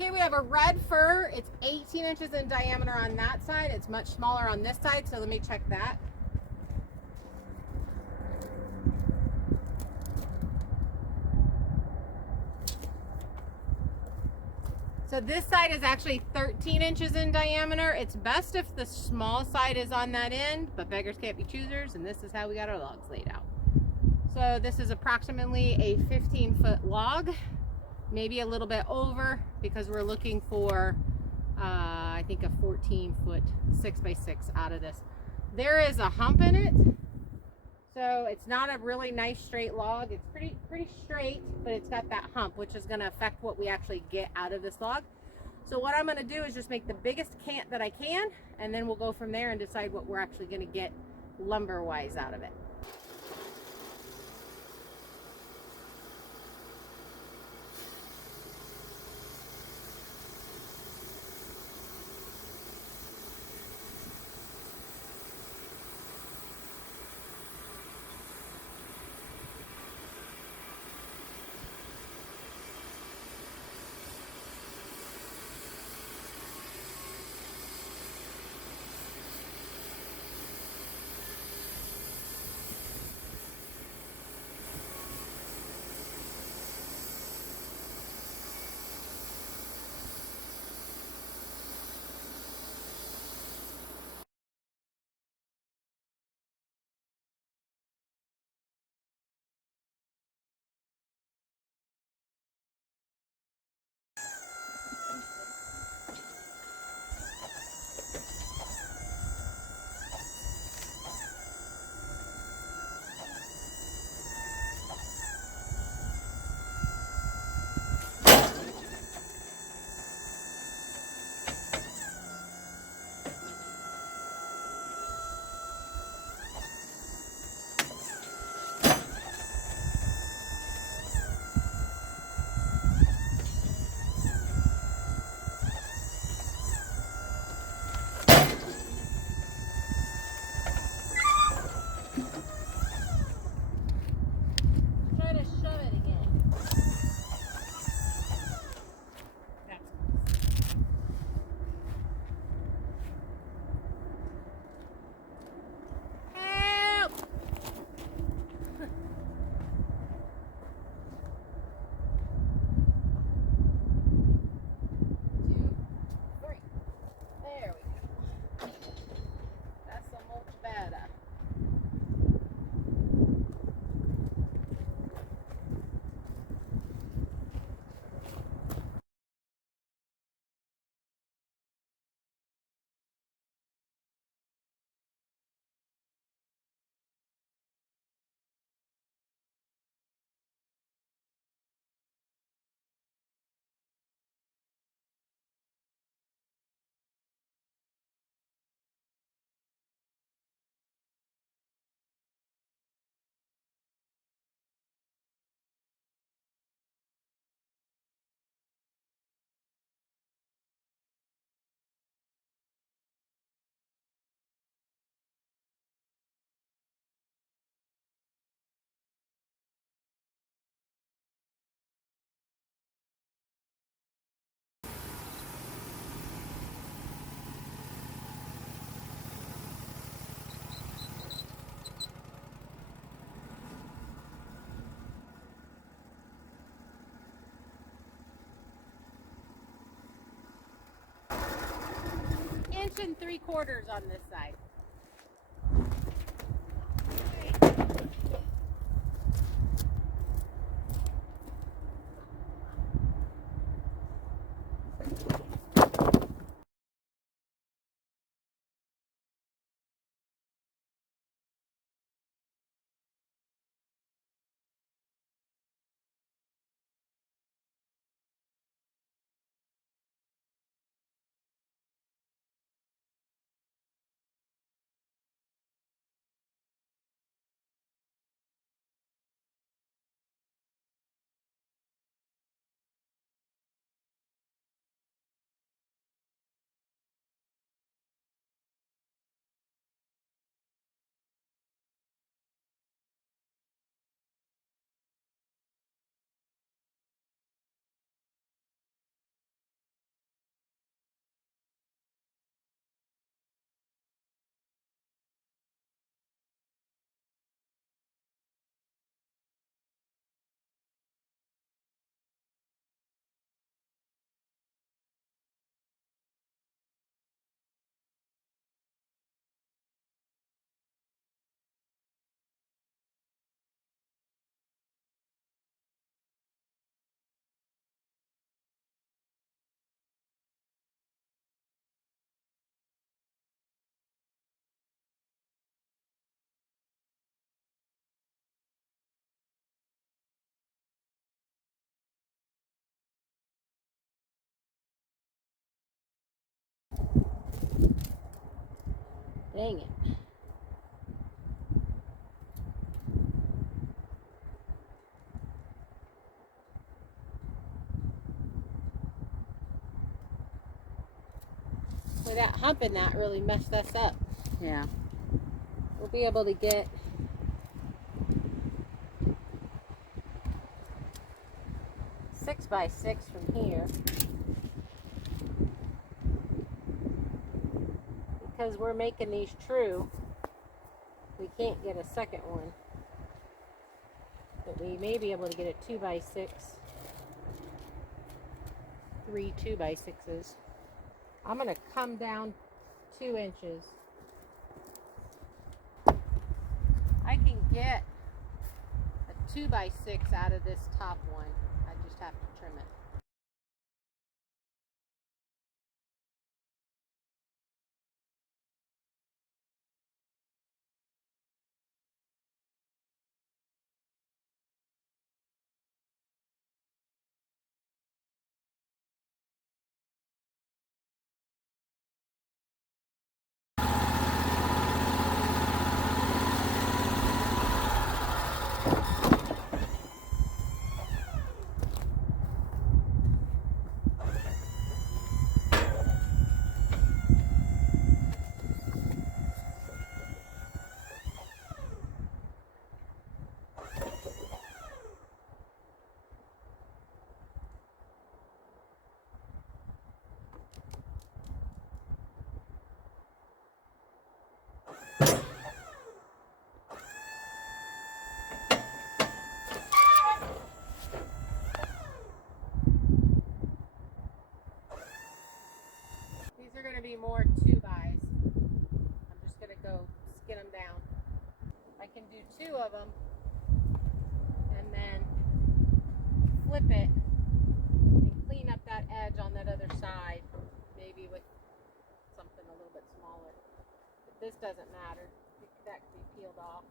Okay, we have a red fir. It's 18 inches in diameter on that side. It's much smaller on this side, so let me check that. So this side is actually 13 inches in diameter. It's best if the small side is on that end, but beggars can't be choosers, and this is how we got our logs laid out. So this is approximately a 15-foot log, maybe a little bit over, because we're looking for, I think, a 14-foot 6x6 out of this. There is a hump in it, so it's not a really nice straight log. It's pretty straight, but it's got that hump, which is going to affect what we actually get out of this log. So what I'm going to do is just make the biggest cant that I can, and then we'll go from there and decide what we're actually going to get lumber-wise out of it. Try to shove it again. That's help! 2, 3. There we go. That's so much better. Inch and 3/4 on this side. Dang it. So that hump in that really messed us up. Yeah. We'll be able to get six by six from here. Because we're making these true, we can't get a second one. But we may be able to get a 2x6. 3 2x6s. I'm going to come down 2 inches. I can get a 2x6 out of this top one. I just have to trim it. These are going to be more 2x's. I'm just going to go skin them down. I can do 2 of them and then flip it and clean up that edge on that other side, maybe with something a little bit smaller. But this doesn't matter. That can be peeled off.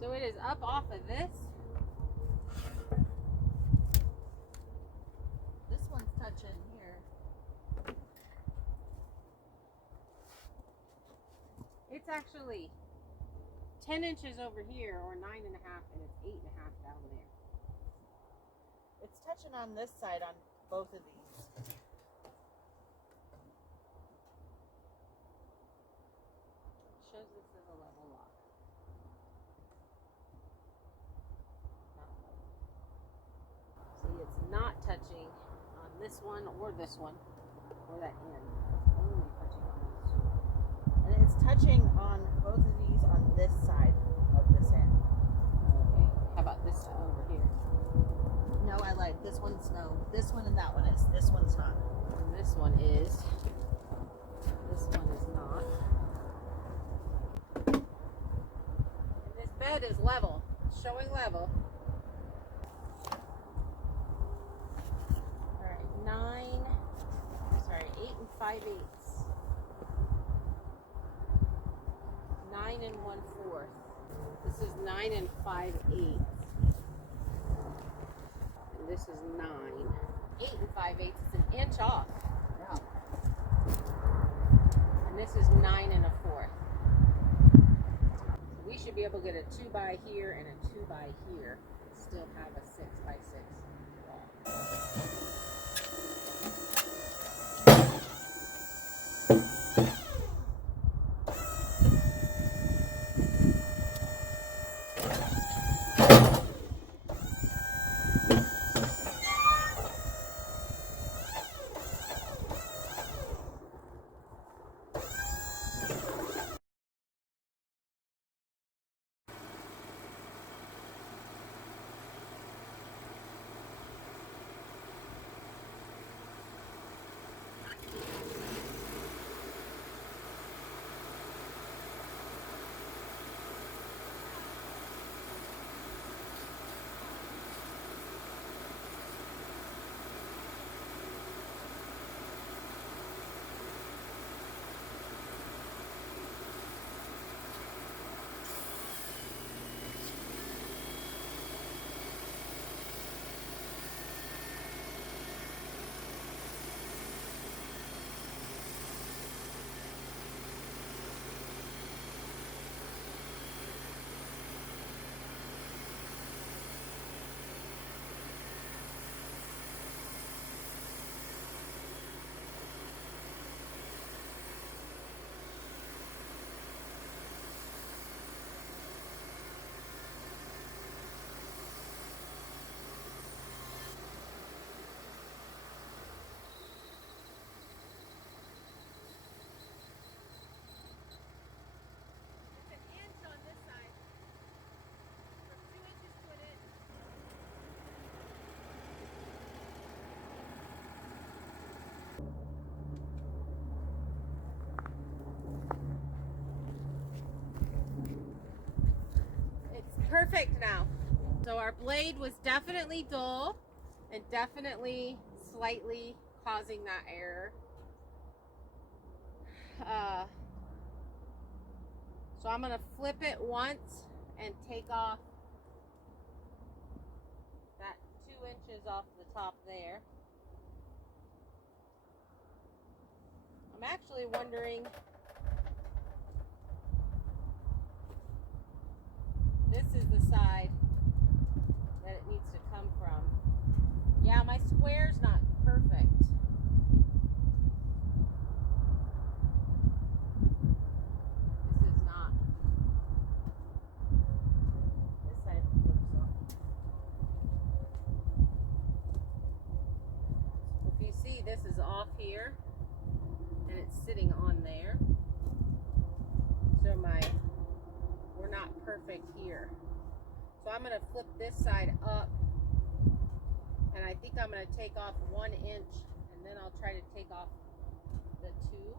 So it is up off of this. This one's touching here. It's actually 10 inches over here, or 9.5, and it's 8.5 down there. It's touching on this side on both of these. Shows this is a level lock. Not level. See, it's not touching on this one or this one, or that end. It's only touching on these two. And it's touching on both of these on this side of this end. Okay, how about this over here? No, I lied. This one's no. This one and that one is. This one's not. And this one is. This one is not. And this bed is level. It's showing level. Alright, 8 5/8. 9 1/4. This is 9 5/8. And this is 9. 8 5/8. It's an inch off. Yeah. And this is 9 1/4. So we should be able to get a 2 by here and a 2 by here and still have a 6 by 6 wall. perfect now. So our blade was definitely dull and definitely slightly causing that error. So I'm gonna flip it once and take off that 2 inches off the top there. I'm actually wondering, this is the side that it needs to come from. Yeah, my square's not perfect. This is not. This side flips off. If you see, this is off here and it's sitting on there. So we're not perfect here. So I'm gonna flip this side up, and I think I'm gonna take off 1 inch, and then I'll try to take off the 2.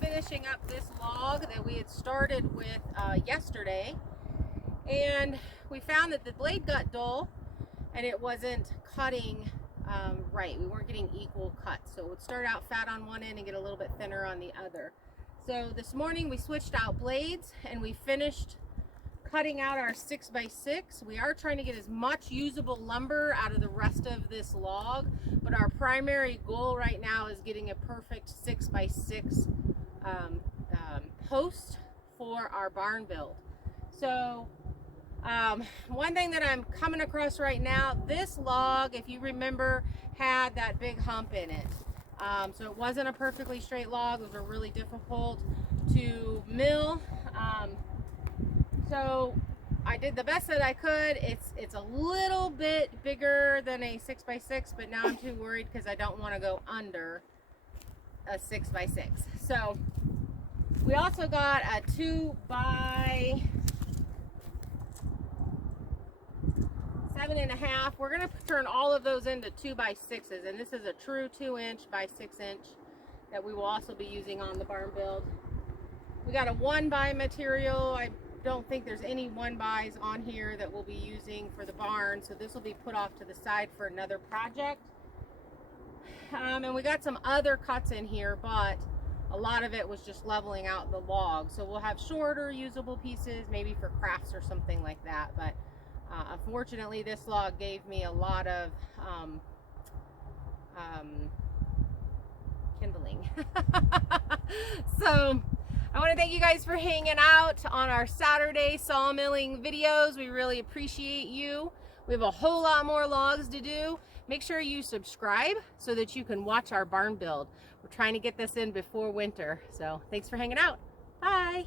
Finishing up this log that we had started with yesterday, and we found that the blade got dull and it wasn't cutting right. We weren't getting equal cuts, so it would start out fat on one end and get a little bit thinner on the other. So this morning we switched out blades and we finished cutting out our 6x6. We are trying to get as much usable lumber out of the rest of this log, but our primary goal right now is getting a perfect 6x6 post for our barn build. So one thing that I'm coming across right now, this log, if you remember, had that big hump in it. So it wasn't a perfectly straight log. It was really difficult to mill. So I did the best that I could. It's a little bit bigger than a 6x6, but now I'm too worried because I don't want to go under a 6x6. So We also got a 2x7.5. We're gonna turn all of those into 2x6s, and this is a true 2" by 6" that we will also be using on the barn build. We got a 1x material. I don't think there's any 1x's on here that we'll be using for the barn, so this will be put off to the side for another project. And we got some other cuts in here, but a lot of it was just leveling out the log. So we'll have shorter usable pieces, maybe for crafts or something like that. But unfortunately, this log gave me a lot of kindling. So I want to thank you guys for hanging out on our Saturday sawmilling videos. We really appreciate you. We have a whole lot more logs to do. Make sure you subscribe so that you can watch our barn build. We're trying to get this in before winter. So thanks for hanging out. Bye.